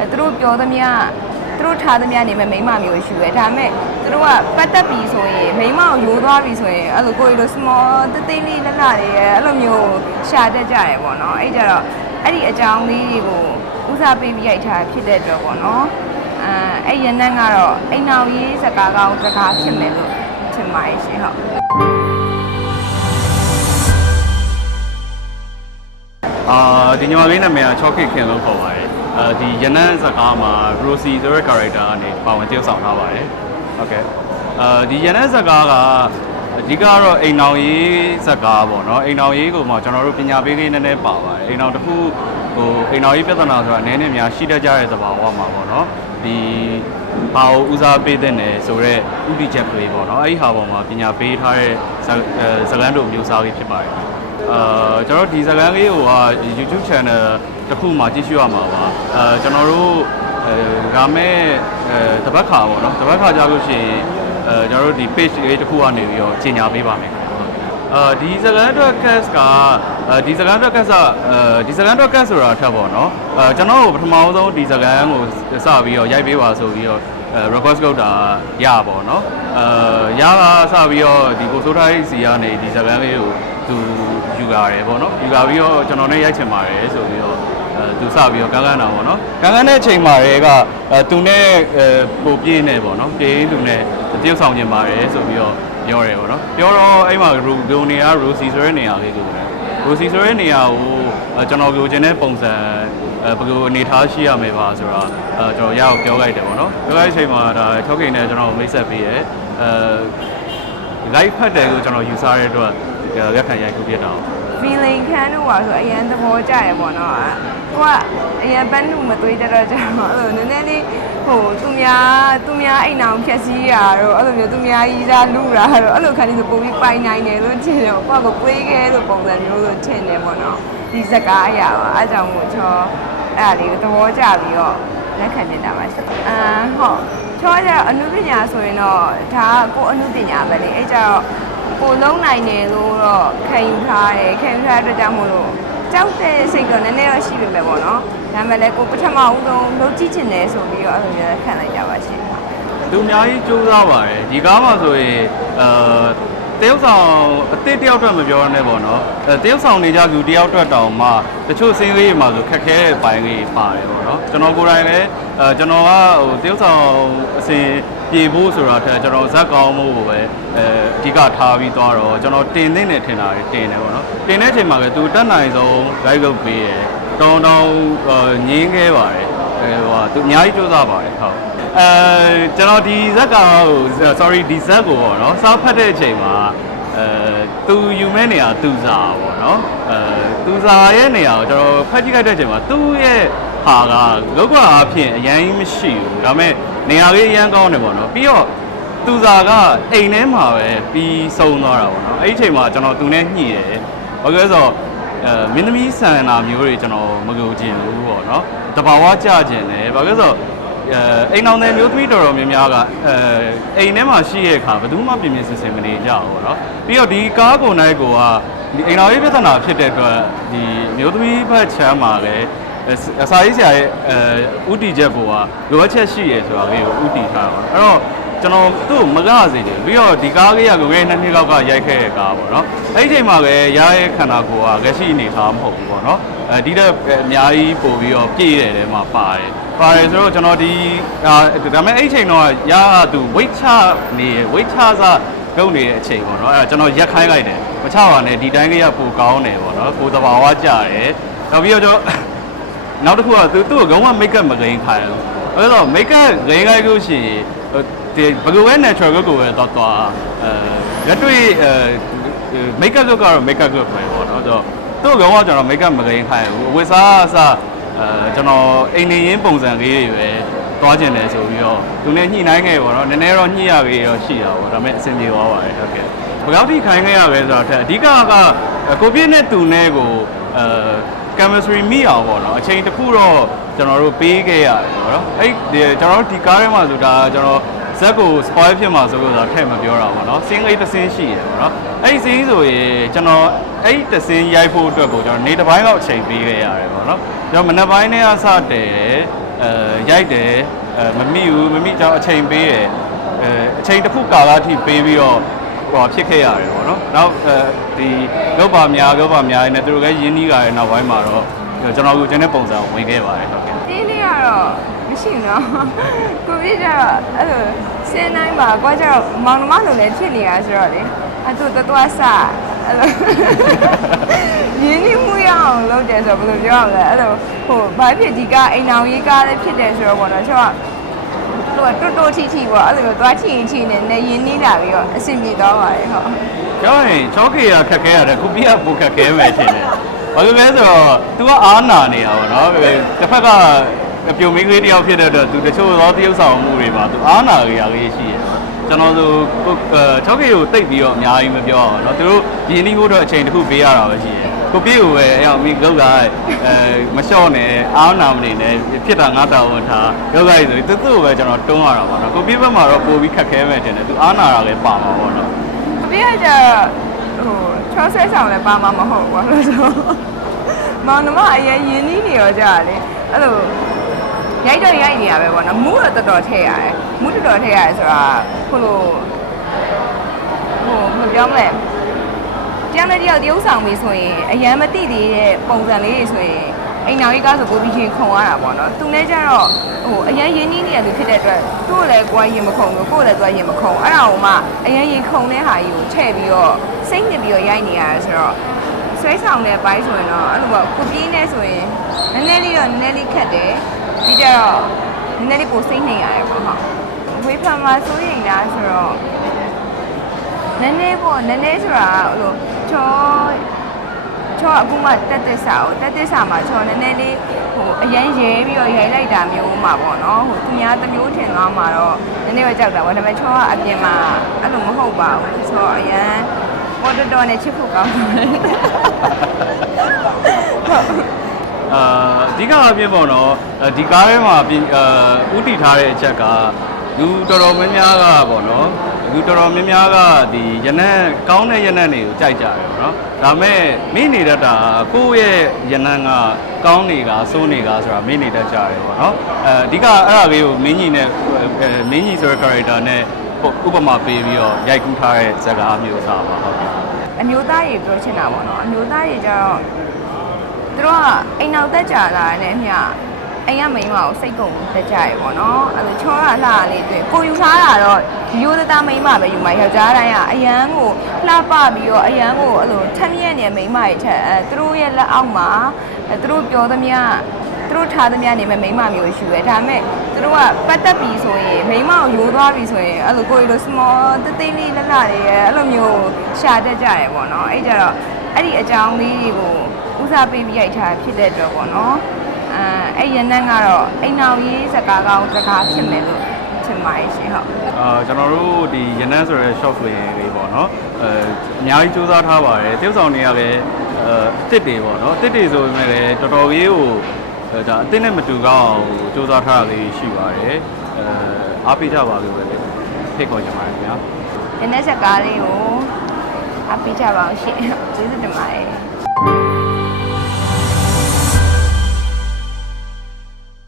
အဲသူတို့ပြောသမျှသူတို့ထားသမျှနေမဲ့မိန်းမမျိုးရှိပဲဒါပေမဲ့သူတို့ကပတ်သက်ပြီဆိုရင်မိန်းမကိုရိုးသွားပြီဆိုရင်အဲ့လိုကိုယ်လို small တိတ်တိတ်လေးလက်လာတွေရဲ့အဲ့လိုမျိုးရှာတတ်ကြရပေါ့နော်အဲ့ကြတော့အဲ့ဒီအကြောင်းလေးတွေကိုဦးစားပေးပြီးရိုက်ထားဖြစ်တဲ့အတွက်ပေါ့နော်အဲအဲ့ရနန်းကတော့အိမ်နောက်ရေးစကားကောင်းစကားဖြစ်မယ်လို့ထင်ပါတယ်ရှင်ဟုတ်အာဒီညီမလေးနာမည်ကချော့ခစ်ခင်လို့ခေါ်ပါတယ် အာဒီရနန်းစကားမှာ Rosie ဆိုတဲ့ character ကနေပါဝင်တည်ဆောင်ထားပါတယ်ဟုတ်ကဲ့အာဒီရနန်းစကားကအဓိကကတော့အိမ်အောင်ရေးစကားပေါ့နော်အိမ်အောင်ရေးကိုမှကျွန်တော်တို့ပညာပေးလေးနည်းနည်းပါပါတယ်အိမ်အောင်တစ်ခုဟိုအိမ်အောင်ရေးပြဿနာဆိုတာနည်းနည်းများရှိတတ်ကြတဲ့သဘာဝမှာပေါ့နော်ဒီဘာကိုဦးစားပေးတဲ့နယ်ဆိုတော့ဥတီချက်ကလေးပေါ့နော်အဲ့ဒီဟာပေါ်မှာပညာပေးထားတဲ့ဇာအဲဇာတ်လမ်းတို့မျိုးစားလေးဖြစ်ပါတယ်အာကျွန်တော်တို့ဒီဇာတ်လမ်းလေးကိုက YouTube channel တစ်ခုမှာကြည့်ရှုရမှာပါအဲကျွန်တော်တို့အဲဒါမဲ့အဲတပတ်ခါပေါ့နော်တပတ်ခါကြာလို့ရှိရင်အဲကျွန်တော်တို့ဒီ page လေးတစ်ခုကနေပြီးတော့ကြီးညာပေးပါမယ်အာဒီဇာတ်လမ်းအတွက် cast ကအဲဒီဇာတ်လမ်းအတွက် cast ကအဲဒီဇာတ်လမ်းအတွက် cast ဆိုတာအထက်ပေါ့နော်အဲကျွန်တော်တို့ပထမဆုံးဒီဇာတ်လမ်းကိုစပြီးတော့ရိုက်ပေးပါဆိုပြီးတော့အဲ request လုပ်တာရပါတော့အဲရတာစပြီးတော့ဒီကိုစိုးထားရေးစီကနေဒီဇာတ်လမ်းလေးကိုသူယူလာတယ်ပေါ့နော်ယူလာပြီးတော့ကျွန်တော်နဲ့ရိုက်ချင်ပါတယ်ဆိုပြီးတော့အဲသူစပြီးတော့ကန်းကန်းတာပေါ့နော်ကန်းကန်းတဲ့အချိန်မှာတွေကအဲသူနဲ့အဲပိုပြည့်နေပေါ့နော်ပြည့်သူနဲ့တရုပ်ဆောင်ချင်ပါတယ်ဆိုပြီးတော့ပြောတယ်ပေါ့နော်ပြောတော့အဲ့မှာရူဒိုနေယာရိုစီဆိုတဲ့နေရာလေးကိုလည်းရိုစီဆိုတဲ့နေရာကိုအဲကျွန်တော်ပြောချင်တဲ့ပုံစံအဲ ဘယ်လိုအနေထားရှိရမယ်ပါဆိုတော့အဲကျွန်တော်ရအောင်ပြောလိုက်တယ်ပေါ့နော်ပြောလိုက်တဲ့အချိန်မှာဒါထောက်ကိန်းနဲ့ကျွန်တော်မိတ်ဆက်ပေးရဲအဲ live ဖတ်တယ်ကိုကျွန်တော်ယူဆရတဲ့အတွက်လက်ခံရိုက်ကူးပြတာအောင် feeling ခံလို့ပါဆိုအရင်သဘောကျရပေါ့နော်။ကိုကအရင်ပန်းလူမသွေးတတော့ကြတော့အဲ့လိုနည်းနည်းလေးဟိုသူများသူများအိမ်အောင်ဖြက်စီးရတော့အဲ့လိုမျိုးသူများကြီးစားလူတာတော့အဲ့လိုခါလေးဆိုပုံပြီးပိုင်နိုင်တယ်လို့ထင်တယ်။ကိုကကိုပွေးခဲလို့ပုံစံမျိုးလို့ထင်တယ်ပေါ့နော်။ဒီစကားအရာပါအားကြောင့်မို့ချော အဲ့ဒါလေးကိုသဘောကျပြီးတော့လက်ခံနေတာပါရှင်။အာဟုတ်ချောကြအနုပညာဆိုရင်တော့ဒါကကိုယ်အနုပညာပဲလေအဲ့ကြတော့ကိုလုံးနိုင်တယ်လို့တော့ခံယူထားတယ်ခံယူထားတဲ့အတွက်ကြောင့်မို့လို့ကြောက်တဲ့စိတ်တော့နည်းနည်းတော့ရှိပေမဲ့ပေါ့နော်ဒါပေမဲ့လည်းကိုပထမဦးဆုံးလုပ်ကြည့်ချင်တယ်ဆိုပြီးတော့အဲ့လိုမျိုးခံလိုက်ကြပါရှင်သူအများကြီးကြိုးစားပါတယ်ဒီကားမှာဆိုရင်အဲ တရုတ်ဆောင်အစ်စ်တယောက်အတွက်မပြောရနဲ့ပေါ့နော်အဲတရုတ်ဆောင်နေကြသူတယောက်အတွက်တောင်မှတချို့စင်းလေးတွေမှာဆိုခက်ခဲတဲ့ပိုင်းလေးပါတယ်ပေါ့နော်ကျွန်တော်ကိုယ်တိုင်လည်းအဲကျွန်တော်ကဟိုတရုတ်ဆောင်အစဉ်ပြေဖို့ဆိုတာထက်ကျွန်တော်ဇက်ကောင်းမှုကိုပဲအဲအဓိကထားပြီးသွားတော့ကျွန်တော်တင်သိနေထင်တာတွေတင်တယ်ပေါ့နော်တင်တဲ့အချိန်မှာပဲသူတက်နိုင်ဆုံး guide လုပ်ပေးတယ်တောင်းတောင်းငင်းခဲ့ပါတယ် အဲဟိုသူအများကြီးစူးစမ်းပါတယ်ဟုတ်အဲကျွန်တော်ဒီဇက်ကဟို sorry ဒီဇက်ကိုပေါ့နော်စောက်ဖတ်တဲ့အချိန်မှာအဲသူယူမဲ့နေရာသူစာပေါ့နော်အဲသူစာရဲ့နေရာကိုကျွန်တော်ဖတ်ကြည့်လိုက်တဲ့အချိန်မှာသူ့ရဲ့ဟာကလောကအဖြစ်အရင်မရှိဘူးဒါပေမဲ့နေရာလေးအရင်ကောင်းတယ်ပေါ့နော်ပြီးတော့သူစာကအိမ်ထဲမှာပဲပြီးဆုံးသွားတာပေါ့နော်အဲ့ဒီအချိန်မှာကျွန်တော်သူနဲ့ညှိတယ်ဘာလို့လဲဆိုတော့ အဲမင်းသမီးဆန္ဒမျိုးတွေကျွန်တော်မကူချင်ဘူးပေါ့နော်တဘာဝကြကျင်တယ်ဘာလို့လဲဆိုတော့အဲအိမ်အောင်တဲ့မျိုးသမီးတော်တော်များများကအဲအိမ်ထဲမှာရှိရဲ့အခါဘယ်သူမှပြင်ပြင်ဆင်ဆင်မနေကြဘူးပေါ့နော်ပြီးတော့ဒီကားကုန်တိုင်းကိုကဒီအိမ်တော်ရေးပြဿနာဖြစ်တဲ့အတွက်ဒီမျိုးသမီးဘက်ချမ်းမှာလည်းအစာရေးဆရာရဲ့အဲဥတီချက်ကိုကလိုအပ်ချက်ရှိရဲဆိုတာလေးကိုဥတီထားတာပေါ့အဲ့တော့ ကျွန်တော်သူ့ကိုမကစေတယ်ပြီးတော့ဒီကားလေးကကိုယ်ကနှစ်နှစ်လောက်ကရိုက်ခဲ့တဲ့ကားပေါ့နော်အဲ့ဒီအချိန်မှာပဲရရဲ့ခန္ဓာကိုယ်ကလက်ရှိအနေထားမဟုတ်ဘူးပေါ့နော်အဲဒီတဲ့အများကြီးပို့ပြီးတော့ပြည့်တယ်ထဲမှာပါတယ်ပါတယ်ဆိုတော့ကျွန်တော်ဒီဒါဒါပေမဲ့အဲ့ဒီအချိန်တော့ရကသူ weight ချနေ weight ချစားလုပ်နေတဲ့အချိန်ပေါ့နော်အဲ့ဒါကျွန်တော်ရက်ခိုင်းလိုက်တယ်မချပါနဲ့ဒီတိုင်းလေးကပိုကောင်းတယ်ပေါ့နော်ကိုယ်တဘာဝကြတယ်နောက်ပြီးတော့ကျွန်တော်နောက်တစ်ခုကသူသူ့ကိုလုံးဝ make up မဂိမ်းခိုင်းဘူး။အဲ့တော့ make up ဂိမ်းခိုင်းလို့ရှိရင်ဒီ ဘယ်လိုပဲ natural ကိုပဲတော့တော့အဲလက်တွေ့အဲ make up လုပ်ကတော့ make up လုပ်ပဲပေါ့နော်။တော့သူ့လုံးဝကျွန်တော် make up မဂိမ်းခိုင်းဘူး။ဝစ်စားအစအဲကျွန်တော်အိမ်နေရင်းပုံစံလေးတွေပဲသွားကျင်တယ်ဆိုပြီးတော့သူနဲ့ညှိနှိုင်းခဲ့ပေါ့နော်။နည်းနည်းတော့ညှိရပြီးတော့ရှိတာပေါ့။ဒါပေမဲ့အဆင်ပြေသွားပါတယ်ဟုတ်ကဲ့။ဘယ်လောက်ထိခိုင်းခဲ့ရပဲဆိုတော့အထက်အဓိကကကိုပြည့်နဲ့သူနဲ့ကိုအဲ chemistry မိအောင်ပေါ့နော်အချိန်တစ်ခုတော့ကျွန်တော်တို့ပေးခဲ့ရတယ်ပေါ့နော်အဲ့ဒီကျွန်တော်တို့ဒီကားထဲမှာဆိုဒါကျွန်တော် ဇက်ကို spoil ဖြစ်မှာဆိုလို့ဆိုတာထည့်မပြောတာပေါ့နော်စင်းအိတ်တစ်စင်းရှိရပေါ့နော်အဲ့ဒီစင်းဆိုရင်ကျွန်တော်အဲ့ဒီတစ်စင်းရိုက်ဖို့အတွက်ကိုကျွန်တော်နေတစ်ပိုင်းလောက်အချိန်ပေးခဲ့ရတယ်ပေါ့နော်ကျွန်တော်မနက်ပိုင်းနဲ့အစတည်းအဲအဲရိုက်တယ်အဲမမိဘူးမမိကြောင်အချိန်ပေးတယ်အဲအချိန်တစ်ခုကာလအထိပေးပြီးတော့ဟိုဖြစ်ခဲ့ရတယ်ပေါ့နော်နောက်အဲဒီလောပါများလောပါများနဲ့သူတို့ကရင်းနှီးကြတဲ့နောက်ပိုင်းမှာတော့ကျွန်တော်တို့ကျင်းတဲ့ပုံစံကိုဝင်ခဲ့ပါတယ်ဟုတ်ကဲ့ဒီနေ့ကတော့ မရှိဘူးနော်ကိုပြကြတော့အဲ့လိုစင်းတိုင်းမှာကိုကျတော့မောင်နှမလိုလည်းဖြစ်နေရဆိုတော့လေအတူတသွားစအဲ့လိုရင်းနှီးမှုရအောင်လုပ်တယ်ဆိုတော့ဘယ်လိုပြောရမလဲအဲ့လိုဟိုဘာဖြစ်ဒီကအိမ်အောင်ရေးကားလည်းဖြစ်တယ်ဆိုတော့ပေါ့နော်ကျွန်တော်ကသူကတွတ်တွတ်ထီထီပေါ့အဲ့လိုမျိုးသွားချီရင်ချီနေနေရင်းနှီးလာပြီးတော့အဆင်ပြေသွားပါတယ်ဟုတ်ပြောရင်ချောကေရခက်ခဲရတယ်ခုပြရပူခက်ခဲမယ်ထင်တယ်ဘာလို့လဲဆိုတော့ तू ကအားနာနေတာပေါ့နော်တစ်ဖက်က အပြုံမင်းကလေးတယောက်ဖြစ်တဲ့အတွက်သူတချို့သောသရုပ်ဆောင်မှုတွေမှာသူအားနာကြရလေးရှိတယ်ကျွန်တော်တို့ထောက်ကေကိုတိတ်ပြီးတော့အများကြီးမပြောအောင်เนาะသူတို့ဒီနေ့ဖို့တော့အချိန်တစ်ခုပေးရတာပဲရှိတယ်ကိုပြေကိုပဲအဲ့အောင်မိလောက်တာအဲမလျှော့နဲ့အားနာမနေနဲ့ဖြစ်တာငါတာဝန်ထားလောက်တာဆိုရင်သူ့ကိုပဲကျွန်တော်တွန်းရတာပါเนาะကိုပြေဘက်မှာတော့ပိုပြီးခက်ခဲမဲ့တင်တယ်သူအားနာတာလည်းပါမှာပေါ့เนาะကိုပြေကကြဟို process ဆောင်လည်းပါမှာမဟုတ်ဘူးကွာလို့ဆိုမောင်နှမအရင်ရင်းနှီးနေရောကြလေအဲ့လို ရိုက်တော့ရိုက်နေရပဲပေါ့နော်။မူးတော့တော်တော်ထည့်ရတယ်။မူးတော်တော်ထည့်ရတယ်ဆိုတာဟိုလိုဟိုမပြောမလဲ။တရားနဲ့တရားတရုပ်ဆောင်ပြီဆိုရင်အရန်မတိသေးတဲ့ပုံစံလေးတွေဆိုရင်အိမ်နောက်ကြီးကားဆိုကိုပြီးချင်းခုံရတာပေါ့နော်။သူနဲ့ကြတော့ဟိုအရန်ရင်းနှီးနေရသူဖြစ်တဲ့အတွက်သူ့ကိုလည်းကိုယ်ရင်မခုံဘူးကိုယ်လည်းသူကရင်မခုံအဲ့ဒါကိုမှအရန်ရင်ခုံတဲ့ဟာကြီးကိုထည့်ပြီးတော့စိတ်ညစ်ပြီးတော့ရိုက်နေရတယ်ဆိုတော့ဆွဲဆောင်တဲ့ဘိုင်းဆိုရင်တော့အဲ့လိုပေါ့ကိုပြင်းနေဆိုရင်နည်းနည်းလေးတော့နည်းနည်းလေးခက်တယ် ပြီးကြတော့နည်းနည်းလေးပိုစိတ်နေရတယ်ပေါ့ဟုတ်ဝေးဖန်မှာဆိုရင်လားဆိုတော့နည်းနည်းပေါ့နည်းနည်းဆိုတာဟိုလိုချောချောအခုမှတက်တက်စာကိုတက်တက်စာမှာချောနည်းနည်းလေးဟိုအရန်ရဲပြီးတော့ရိုက်လိုက်တာမျိုးမှာပေါ့နော်ဟိုသူများတစ်မျိုးထင်သွားမှာတော့နည်းနည်းတော့ကြောက်တာပေါ့ဒါပေမဲ့ချောကအပြင်မှာအဲ့လိုမဟုတ်ပါဘူးချောအရန်ပေါ်တော်တော်နဲ့ချစ်ဖို့ကောင်းတယ် အာအဓိကအဖြစ်ပေါ့နော်အဲဒီကားထဲမှာပြင်အာဥတီထားတဲ့အချက်ကလူတော်တော်များများကပေါ့နော်လူတော်တော်များများကဒီရနံ့ကောင်းတဲ့ရနံ့တွေကိုကြိုက်ကြတယ်ပေါ့နော်ဒါမဲ့မိနေတတ်တာကိုယ့်ရဲ့ရနံ့ကကောင်းနေကစိုးနေကဆိုတာမိနေတတ်ကြတယ်ပေါ့နော်အဲအဓိကအဲ့ဒါလေးကိုမင်းကြီးနဲ့အဲမင်းကြီးဆိုတဲ့ character နဲ့ဥပမာပေးပြီးတော့ရိုက်ကူးထားတဲ့ဇာတ်ကားမျိုးစားပါဟုတ်ကဲ့အမျိုးသားရေပြောချင်တာပေါ့နော်အမျိုးသားရေကြတော့ သူတို့ကအိမ်နောက်တက်ကြလာတယ်အမျှအိမ်ကမိန်းမကိုစိတ်ကုန်တက်ကြရေပေါ့နော်အဲ့လိုချောရလှလေးတွေ့ကိုယူထားတာတော့ရိုးသားမိန်းမပဲယူမှာယောက်ျားတိုင်းကအရန်ကိုလှပပြီးတော့အရန်ကိုအဲ့လိုထက်မြက်နေတဲ့မိန်းမတွေထက်အဲသူတို့ရဲ့လက်အောက်မှာအဲသူတို့ပြောသမျှသူတို့ထားသမျှနေမဲ့မိန်းမမျိုးရှိပဲဒါပေမဲ့သူတို့ကပတ်သက်ပြီဆိုရင်မိန်းမကိုရိုးသွားပြီဆိုရင်အဲ့လိုကိုရီလို small တိတ်တိတ်လေးလက်လာတွေရဲ့အဲ့လိုမျိုးရှာတတ်ကြရပေါ့နော်အဲ့ကြတော့အဲ့ဒီအကြောင်းလေးတွေကို ဦးစားပေးပြီးရိုက်ထားဖြစ်တဲ့အတွက်ပေါ့နော်အဲအဲ့ရနန်းကတော့အိမ်နောက်ရေးစကားကောင်းစကားဖြစ်မယ်လို့ထင်ပါတယ်ရှင်ဟုတ်အာကျွန်တော်တို့ဒီရနန်းဆိုတဲ့ short film လေးပေါ့နော်အဲအများကြီးစူးစမ်းထားပါတယ်တရုပ်ဆောင်တွေကလည်းအဲအစ်စ်တွေပေါ့နော်အစ်စ်တွေဆိုပေမဲ့လည်းတော်တော်လေးကိုအဲဒါအစ်စ်နဲ့မတူကောင်းအောင်စူးစမ်းထားတာလေးရှိပါတယ်အဲအားပေးကြပါလို့ပဲဖိတ်ခေါ်ချင်ပါတယ်ခင်ဗျာဒီနေ့စကားလေးကိုအပိကြပါအောင်ရှင်ကျေးဇူးတင်ပါတယ်